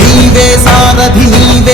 నీవే సారథి నీవే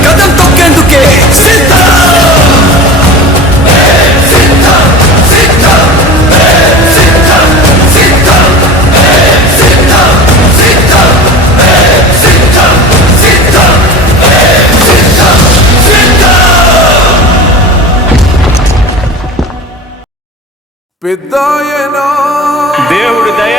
కార్యకర్తలే కదం తొక్కేందుకే సిద్ధం పెద్దాయనా దేవుడి దయ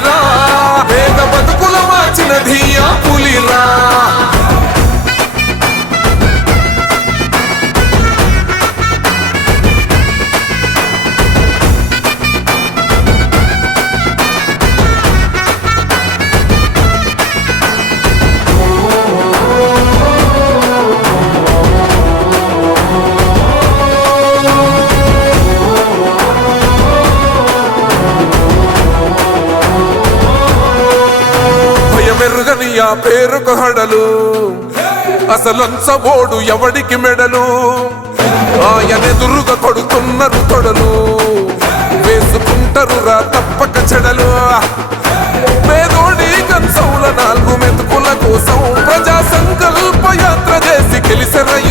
పేరుకు హడలు. అసలంచబోడు ఎవడికి మెడలు? ఆయనెదురుగా కొడుతున్నారు తొడలు. వేసుకుంటారు రా తప్పక చెడలు. పేదోడి కంచౌల నాలుగు మెతుకుల కోసం ప్రజా సంకల్ప యాత్ర చేసి గెలిసిన